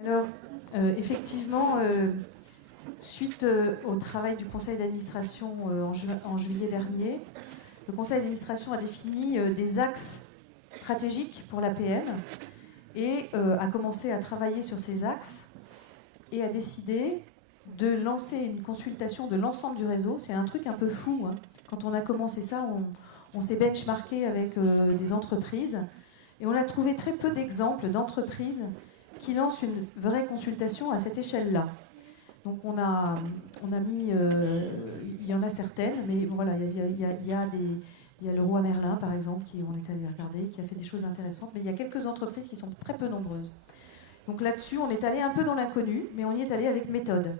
Alors, effectivement, suite au travail du conseil d'administration en juillet dernier, le conseil d'administration a défini des axes stratégiques pour l'APM et a commencé à travailler sur ces axes et a décidé de lancer une consultation de l'ensemble du réseau. C'est un truc un peu fou, hein. Quand on a commencé ça, on s'est benchmarké avec des entreprises et on a trouvé très peu d'exemples d'entreprises qui lancent une vraie consultation à cette échelle-là. Donc on a mis, il y en a certaines, mais voilà, il y a le Roi Merlin par exemple, qui on est allé regarder, qui a fait des choses intéressantes, mais il y a quelques entreprises qui sont très peu nombreuses. Donc là-dessus, on est allé un peu dans l'inconnu, mais on y est allé avec méthode.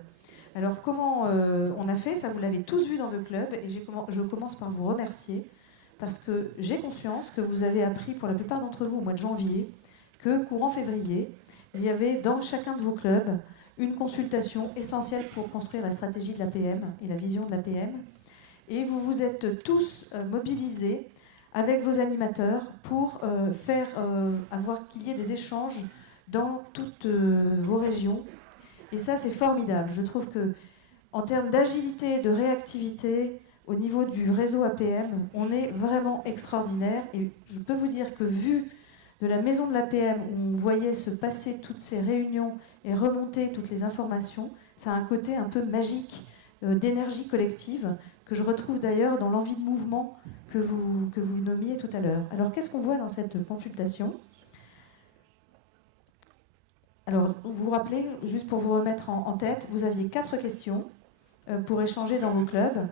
Alors comment on a fait, ça vous l'avez tous vu dans vos clubs, et je commence par vous remercier, parce que j'ai conscience que vous avez appris pour la plupart d'entre vous au mois de janvier, que courant février, il y avait dans chacun de vos clubs une consultation essentielle pour construire la stratégie de l'APM et la vision de l'APM. Et vous vous êtes tous mobilisés avec vos animateurs pour faire avoir qu'il y ait des échanges dans toutes vos régions. Et ça, c'est formidable. Je trouve que en termes d'agilité, de réactivité, au niveau du réseau APM, on est vraiment extraordinaire. Et je peux vous dire que vu de la maison de l'APM, où on voyait se passer toutes ces réunions et remonter toutes les informations, ça a un côté un peu magique d'énergie collective, que je retrouve d'ailleurs dans l'envie de mouvement que vous nommiez tout à l'heure. Alors qu'est-ce qu'on voit dans cette consultation ? Alors, vous vous rappelez, juste pour vous remettre en tête, vous aviez 4 questions pour échanger dans vos clubs.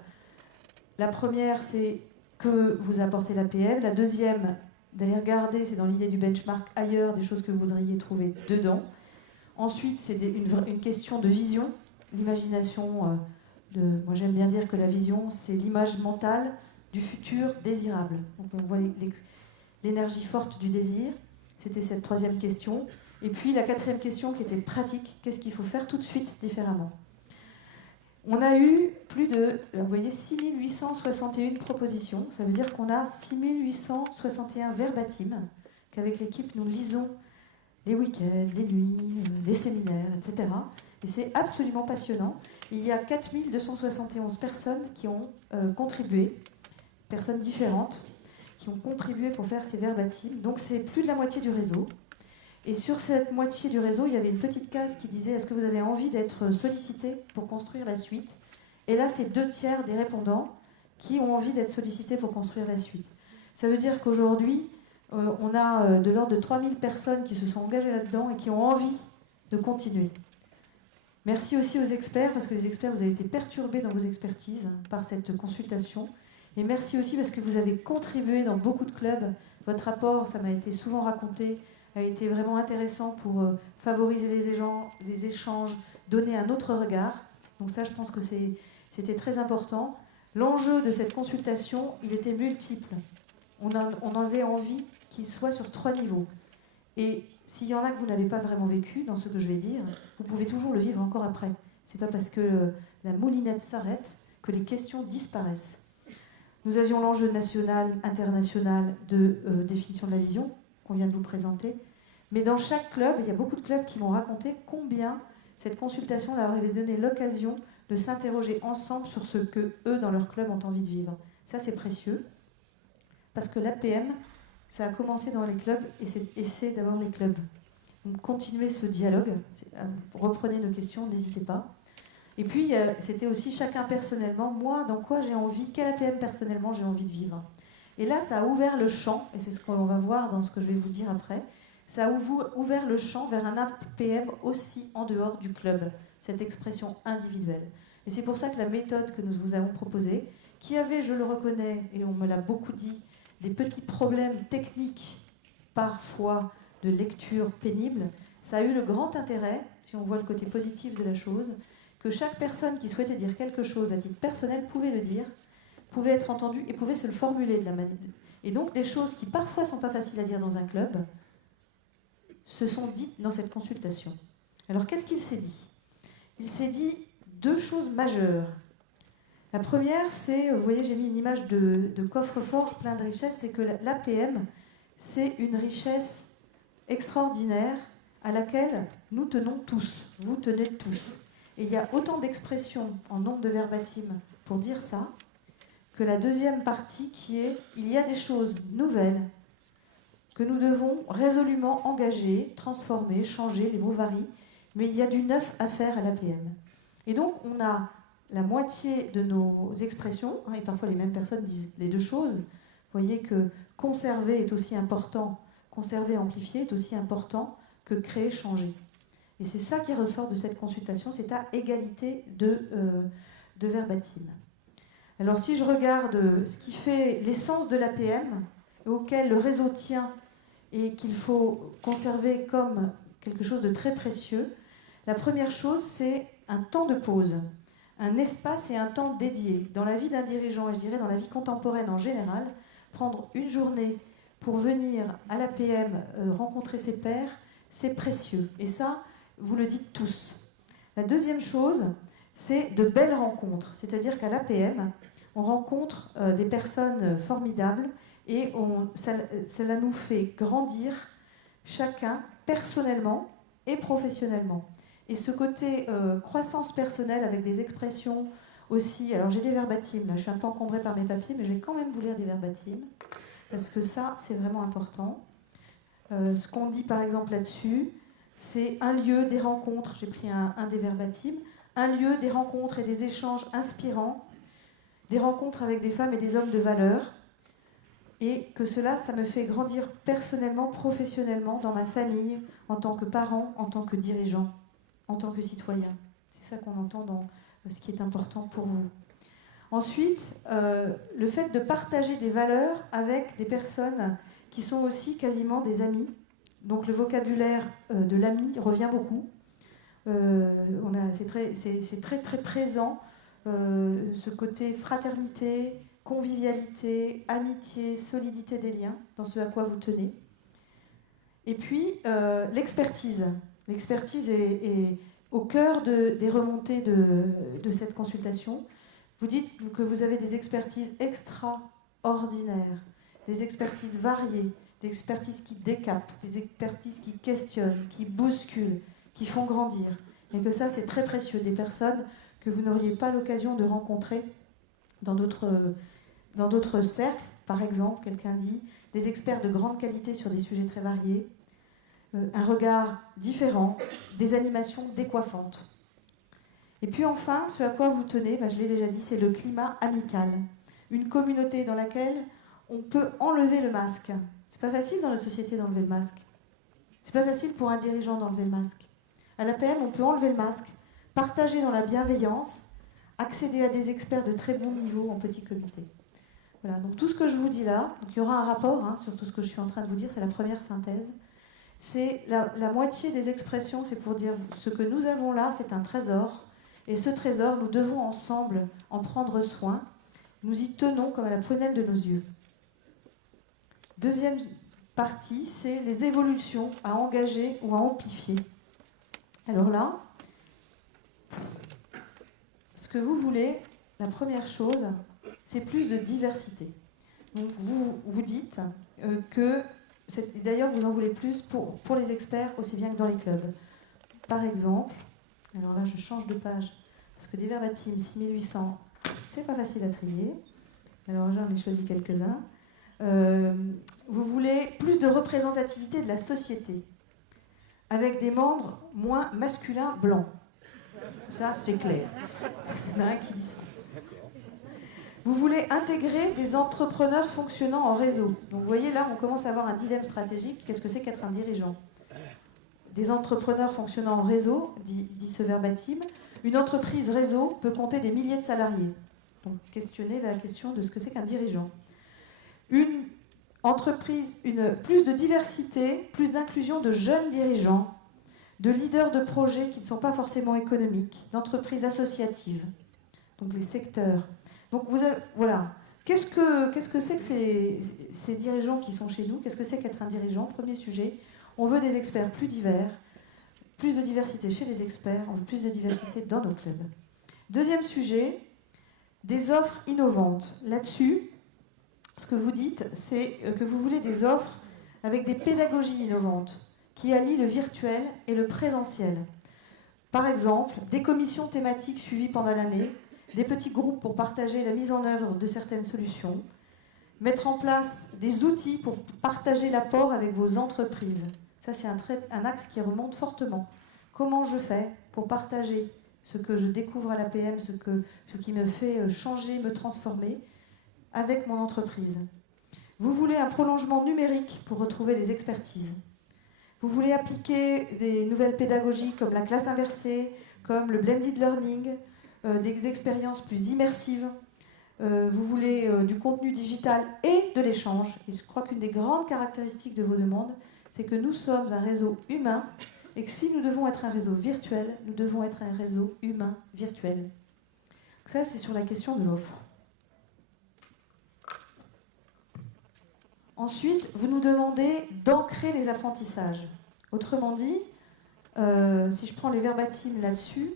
La première, c'est que vous apportez l'APM. La deuxième, d'aller regarder, c'est dans l'idée du benchmark ailleurs, des choses que vous voudriez trouver dedans. Ensuite, c'est une question de vision, l'imagination. Moi, j'aime bien dire que la vision, c'est l'image mentale du futur désirable. Donc, on voit l'énergie forte du désir. C'était cette troisième question. Et puis, la quatrième question qui était pratique. Qu'est-ce qu'il faut faire tout de suite différemment ? On a eu plus de, vous voyez, 6861 propositions. Ça veut dire qu'on a 6861 verbatim qu'avec l'équipe, nous lisons les week-ends, les nuits, les séminaires, etc. Et c'est absolument passionnant. Il y a 4271 personnes qui ont contribué, personnes différentes, qui ont contribué pour faire ces verbatim. Donc c'est plus de la moitié du réseau. Et sur cette moitié du réseau, il y avait une petite case qui disait « Est-ce que vous avez envie d'être sollicité pour construire la suite ?» Et là, c'est 2/3 des répondants qui ont envie d'être sollicités pour construire la suite. Ça veut dire qu'aujourd'hui, on a de l'ordre de 3000 personnes qui se sont engagées là-dedans et qui ont envie de continuer. Merci aussi aux experts, parce que les experts, vous avez été perturbés dans vos expertises par cette consultation. Et merci aussi parce que vous avez contribué dans beaucoup de clubs. Votre rapport, ça m'a été souvent raconté, a été vraiment intéressant pour favoriser les échanges, donner un autre regard. Donc ça, je pense que c'était très important. L'enjeu de cette consultation, il était multiple. On avait envie qu'il soit sur 3 niveaux. Et s'il y en a que vous n'avez pas vraiment vécu dans ce que je vais dire, vous pouvez toujours le vivre encore après. C'est pas parce que la moulinette s'arrête que les questions disparaissent. Nous avions l'enjeu national, international de définition de la vision, qu'on vient de vous présenter. Mais dans chaque club, il y a beaucoup de clubs qui m'ont raconté combien cette consultation leur avait donné l'occasion de s'interroger ensemble sur ce que eux, dans leur club, ont envie de vivre. Ça, c'est précieux. Parce que l'APM, ça a commencé dans les clubs, et c'est d'abord les clubs. Donc continuez ce dialogue, reprenez nos questions, n'hésitez pas. Et puis, c'était aussi chacun personnellement, moi, dans quoi j'ai envie, quel APM personnellement j'ai envie de vivre. Et là, ça a ouvert le champ, et c'est ce qu'on va voir dans ce que je vais vous dire après, ça a ouvert le champ vers un APM aussi en dehors du club, cette expression individuelle. Et c'est pour ça que la méthode que nous vous avons proposée, qui avait, je le reconnais, et on me l'a beaucoup dit, des petits problèmes techniques, parfois de lecture pénible, ça a eu le grand intérêt, si on voit le côté positif de la chose, que chaque personne qui souhaitait dire quelque chose à titre personnel pouvait le dire, pouvait être entendue et pouvait se le formuler de la manière. Et donc des choses qui parfois ne sont pas faciles à dire dans un club, se sont dites dans cette consultation. Alors qu'est-ce qu'il s'est dit ? Il s'est dit 2 choses majeures. La première, c'est, vous voyez, j'ai mis une image de coffre-fort plein de richesses, c'est que l'APM, c'est une richesse extraordinaire à laquelle nous tenons tous, vous tenez tous. Et il y a autant d'expressions en nombre de verbatims pour dire ça, que la deuxième partie qui est « il y a des choses nouvelles que nous devons résolument engager, transformer, changer, les mots varient, mais il y a du neuf à faire à l'APM ». Et donc on a la moitié de nos expressions, et parfois les mêmes personnes disent les deux choses. Vous voyez que conserver est aussi important, conserver, amplifier est aussi important que créer, changer. Et c'est ça qui ressort de cette consultation, c'est à égalité de verbatim. Alors si je regarde ce qui fait l'essence de l'APM, auquel le réseau tient et qu'il faut conserver comme quelque chose de très précieux, la première chose, c'est un temps de pause, un espace et un temps dédié. Dans la vie d'un dirigeant, et je dirais dans la vie contemporaine en général, prendre une journée pour venir à l'APM rencontrer ses pairs, c'est précieux. Et ça, vous le dites tous. La deuxième chose, c'est de belles rencontres. C'est-à-dire qu'à l'APM, on rencontre des personnes formidables et cela nous fait grandir chacun personnellement et professionnellement. Et ce côté croissance personnelle avec des expressions aussi... Alors j'ai des verbatims, là je suis un peu encombrée par mes papiers, mais je vais quand même vous lire des verbatims, parce que ça, c'est vraiment important. Ce qu'on dit par exemple là-dessus, c'est un lieu, des rencontres, j'ai pris un des verbatims, un lieu, des rencontres et des échanges inspirants, des rencontres avec des femmes et des hommes de valeur, et que cela, ça me fait grandir personnellement, professionnellement, dans ma famille, en tant que parent, en tant que dirigeant, en tant que citoyen. C'est ça qu'on entend dans ce qui est important pour vous. Ensuite, le fait de partager des valeurs avec des personnes qui sont aussi quasiment des amis. Donc le vocabulaire de l'ami revient beaucoup. C'est très très présent, ce côté fraternité, convivialité, amitié, solidité des liens, dans ce à quoi vous tenez. Et puis l'expertise. L'expertise est au cœur des remontées de cette consultation. Vous dites que vous avez des expertises extraordinaires, des expertises variées, des expertises qui décapent, des expertises qui questionnent, qui bousculent, qui font grandir. Et que ça, c'est très précieux. Des personnes que vous n'auriez pas l'occasion de rencontrer dans d'autres cercles. Par exemple, quelqu'un dit des experts de grande qualité sur des sujets très variés, un regard différent, des animations décoiffantes. Et puis enfin, ce à quoi vous tenez, je l'ai déjà dit, c'est le climat amical. Une communauté dans laquelle on peut enlever le masque. C'est pas facile dans notre société d'enlever le masque. C'est pas facile pour un dirigeant d'enlever le masque. À l'APM, on peut enlever le masque, partager dans la bienveillance, accéder à des experts de très bon niveau en petit comité. Voilà, donc tout ce que je vous dis là, donc il y aura un rapport sur tout ce que je suis en train de vous dire, c'est la première synthèse. C'est la moitié des expressions, c'est pour dire ce que nous avons là, c'est un trésor. Et ce trésor, nous devons ensemble en prendre soin. Nous y tenons comme à la prunelle de nos yeux. Deuxième partie, c'est les évolutions à engager ou à amplifier. Alors là, ce que vous voulez, la première chose, c'est plus de diversité. Donc vous dites que, d'ailleurs vous en voulez plus pour les experts aussi bien que dans les clubs. Par exemple, alors là je change de page, parce que des verbatims 6800, c'est pas facile à trier. Alors j'en ai choisi quelques-uns. Vous voulez plus de représentativité de la société, avec des membres moins masculins blancs. Ça, c'est clair. Il y en a un qui dit ça. Vous voulez intégrer des entrepreneurs fonctionnant en réseau. Donc vous voyez, là, on commence à avoir un dilemme stratégique. Qu'est-ce que c'est qu'être un dirigeant ? Des entrepreneurs fonctionnant en réseau, dit ce verbatim. Une entreprise réseau peut compter des milliers de salariés. Donc questionner la question de ce que c'est qu'un dirigeant. Une entreprise, plus de diversité, plus d'inclusion de jeunes dirigeants, de leaders de projets qui ne sont pas forcément économiques, d'entreprises associatives, donc les secteurs. Donc voilà. Qu'est-ce que c'est que ces dirigeants qui sont chez nous ? Qu'est-ce que c'est qu'être un dirigeant ? Premier sujet, on veut des experts plus divers, plus de diversité chez les experts, on veut plus de diversité dans nos clubs. Deuxième sujet, des offres innovantes. Là-dessus, ce que vous dites, c'est que vous voulez des offres avec des pédagogies innovantes, qui allie le virtuel et le présentiel. Par exemple, des commissions thématiques suivies pendant l'année, des petits groupes pour partager la mise en œuvre de certaines solutions, mettre en place des outils pour partager l'apport avec vos entreprises. Ça, c'est un axe qui remonte fortement. Comment je fais pour partager ce que je découvre à l'APM, ce qui me fait changer, me transformer, avec mon entreprise. Vous voulez un prolongement numérique pour retrouver les expertises. Vous voulez appliquer des nouvelles pédagogies comme la classe inversée, comme le blended learning, des expériences plus immersives. Vous voulez du contenu digital et de l'échange. Et je crois qu'une des grandes caractéristiques de vos demandes, c'est que nous sommes un réseau humain et que si nous devons être un réseau virtuel, nous devons être un réseau humain virtuel. Donc ça, c'est sur la question de l'offre. Ensuite, vous nous demandez d'ancrer les apprentissages. Autrement dit, si je prends les verbatims là-dessus,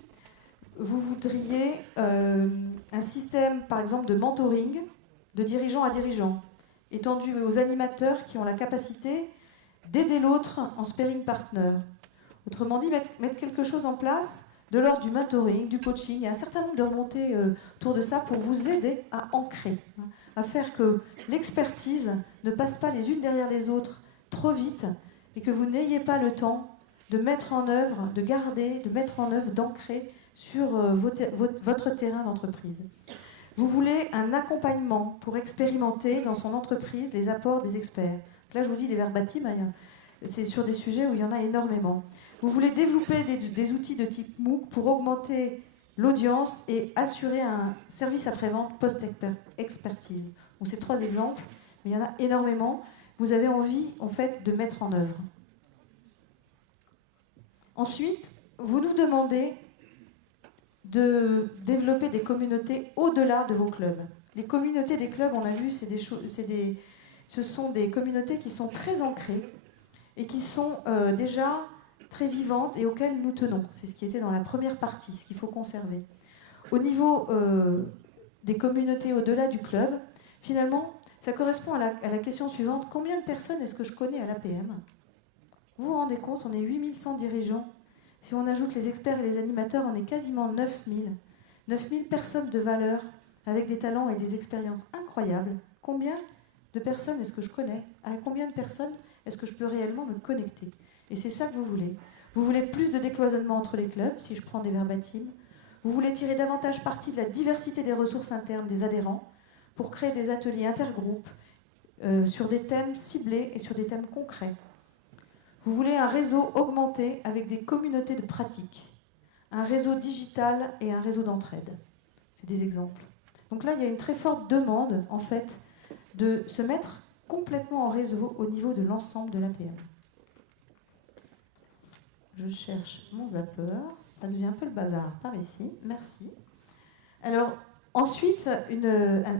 vous voudriez un système, par exemple, de mentoring, de dirigeant à dirigeant, étendu aux animateurs qui ont la capacité d'aider l'autre en sparring partner. Autrement dit, mettre quelque chose en place de l'ordre du mentoring, du coaching. Il y a un certain nombre de remontées autour de ça pour vous aider à ancrer, à faire que l'expertise ne passe pas les unes derrière les autres trop vite et que vous n'ayez pas le temps de mettre en œuvre, de garder, de mettre en œuvre, d'ancrer sur votre terrain d'entreprise. Vous voulez un accompagnement pour expérimenter dans son entreprise les apports des experts. Là, je vous dis des verbatims, c'est sur des sujets où il y en a énormément. Vous voulez développer des outils de type MOOC pour augmenter l'audience et assurer un service après-vente post-expertise. Donc, c'est 3 exemples, mais il y en a énormément. Vous avez envie, en fait, de mettre en œuvre. Ensuite, vous nous demandez de développer des communautés au-delà de vos clubs. Les communautés des clubs, on a vu, ce sont des communautés qui sont très ancrées et qui sont déjà très vivantes et auxquelles nous tenons. C'est ce qui était dans la première partie, ce qu'il faut conserver. Au niveau des communautés au-delà du club, finalement, ça correspond à la question suivante. Combien de personnes est-ce que je connais à l'APM ? Vous vous rendez compte, on est 8100 dirigeants. Si on ajoute les experts et les animateurs, on est quasiment 9000. 9000 personnes de valeur, avec des talents et des expériences incroyables. Combien de personnes est-ce que je connais ? À combien de personnes est-ce que je peux réellement me connecter ? Et c'est ça que vous voulez. Vous voulez plus de décloisonnement entre les clubs, si je prends des verbatims. Vous voulez tirer davantage parti de la diversité des ressources internes des adhérents pour créer des ateliers intergroupes sur des thèmes ciblés et sur des thèmes concrets. Vous voulez un réseau augmenté avec des communautés de pratique, un réseau digital et un réseau d'entraide. C'est des exemples. Donc là, il y a une très forte demande, en fait, de se mettre complètement en réseau au niveau de l'ensemble de l'APM. Je cherche mon zapper. Ça devient un peu le bazar par ici. Merci. Alors, ensuite,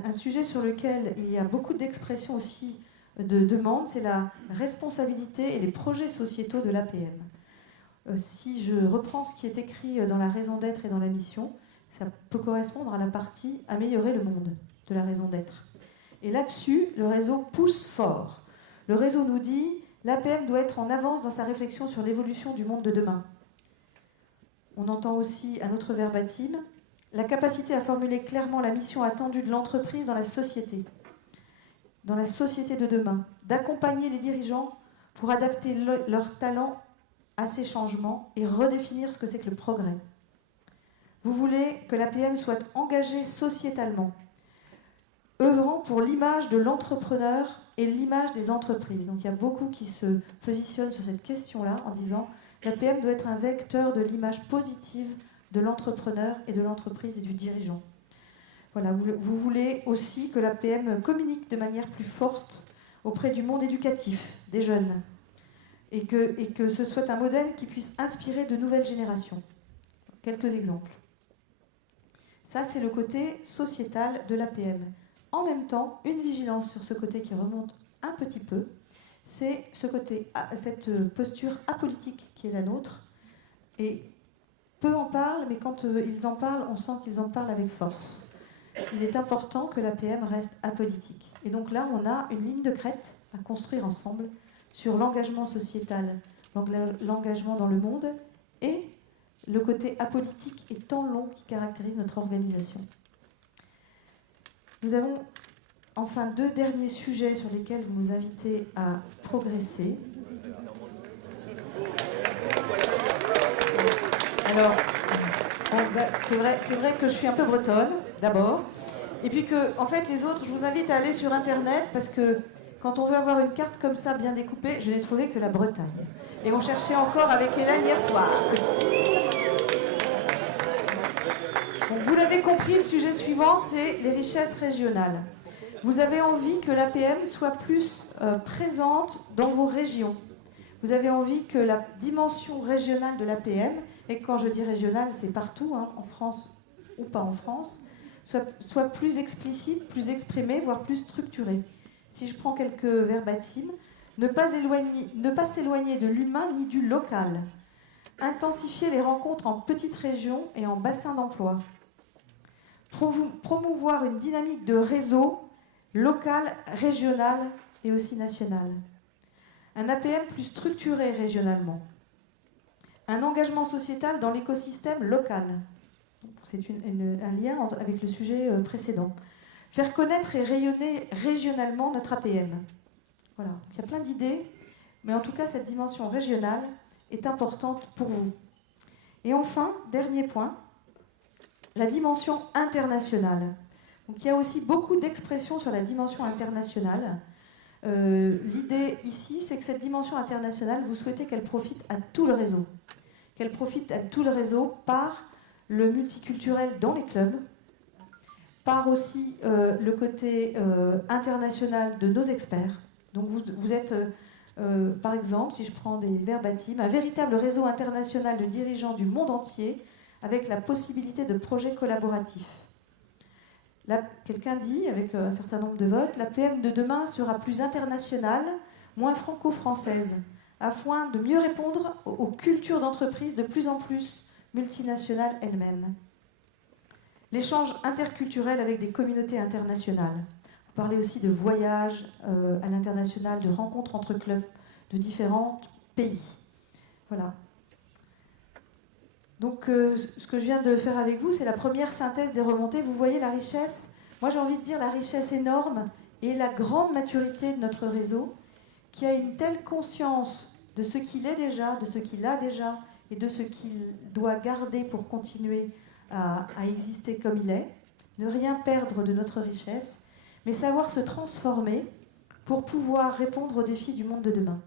un sujet sur lequel il y a beaucoup d'expressions aussi de demandes, c'est la responsabilité et les projets sociétaux de l'APM. Si je reprends ce qui est écrit dans la raison d'être et dans la mission, ça peut correspondre à la partie « Améliorer le monde » de la raison d'être. Et là-dessus, le réseau pousse fort. Le réseau nous dit « l'APM doit être en avance dans sa réflexion sur l'évolution du monde de demain ». On entend aussi un autre verbatim « la capacité à formuler clairement la mission attendue de l'entreprise dans la société de demain, d'accompagner les dirigeants pour adapter leurs talents à ces changements et redéfinir ce que c'est que le progrès. Vous voulez que l'APM soit engagée sociétalement, œuvrant pour l'image de l'entrepreneur et l'image des entreprises. Donc il y a beaucoup qui se positionnent sur cette question-là en disant l'APM doit être un vecteur de l'image positive de l'entrepreneur et de l'entreprise et du dirigeant. Voilà, vous voulez aussi que l'APM communique de manière plus forte auprès du monde éducatif, des jeunes, et que ce soit un modèle qui puisse inspirer de nouvelles générations. Quelques exemples. Ça, c'est le côté sociétal de l'APM. En même temps, une vigilance sur ce côté qui remonte un petit peu, c'est cette posture apolitique qui est la nôtre. Et peu en parlent, mais quand ils en parlent, on sent qu'ils en parlent avec force. Il est important que l'APM reste apolitique. Et donc là, on a une ligne de crête à construire ensemble sur l'engagement sociétal l'engagement dans le monde et le côté apolitique et temps long qui caractérise notre organisation. Nous avons enfin 2 derniers sujets sur lesquels vous nous invitez à progresser. Alors, c'est vrai que je suis un peu bretonne, d'abord. Et puis que, en fait, les autres, je vous invite à aller sur Internet parce que quand on veut avoir une carte comme ça, bien découpée, je n'ai trouvé que la Bretagne. Et on cherchait encore avec Hélène hier soir. Donc, vous l'avez compris, le sujet suivant, c'est les richesses régionales. Vous avez envie que l'APM soit plus présente dans vos régions. Vous avez envie que la dimension régionale de l'APM, et quand je dis régionale, c'est partout, hein, en France ou pas en France, soit plus explicite, plus exprimée, voire plus structurée. Si je prends quelques verbatims, ne pas s'éloigner de l'humain ni du local. Intensifier les rencontres en petites régions et en bassins d'emploi. Promouvoir une dynamique de réseau local, régional et aussi national. Un APM plus structuré régionalement. Un engagement sociétal dans l'écosystème local. C'est un lien avec le sujet précédent. Faire connaître et rayonner régionalement notre APM. Voilà, il y a plein d'idées, mais en tout cas, cette dimension régionale est importante pour vous. Et enfin, dernier point, la dimension internationale. Donc, il y a aussi beaucoup d'expressions sur la dimension internationale. L'idée ici, c'est que cette dimension internationale, vous souhaitez qu'elle profite à tout le réseau. Qu'elle profite à tout le réseau par le multiculturel dans les clubs, par aussi le côté international de nos experts. Donc vous êtes, par exemple, si je prends des verbatims, un véritable réseau international de dirigeants du monde entier avec la possibilité de projets collaboratifs. Là, quelqu'un dit, avec un certain nombre de votes, la PM de demain sera plus internationale, moins franco-française, afin de mieux répondre aux cultures d'entreprise de plus en plus multinationales elles-mêmes. L'échange interculturel avec des communautés internationales. Vous parlez aussi de voyages à l'international, de rencontres entre clubs de différents pays. Voilà. Donc, ce que je viens de faire avec vous, c'est la première synthèse des remontées. Vous voyez la richesse. Moi, j'ai envie de dire la richesse énorme et la grande maturité de notre réseau, qui a une telle conscience de ce qu'il est déjà, de ce qu'il a déjà, et de ce qu'il doit garder pour continuer à exister comme il est. Ne rien perdre de notre richesse, mais savoir se transformer pour pouvoir répondre aux défis du monde de demain.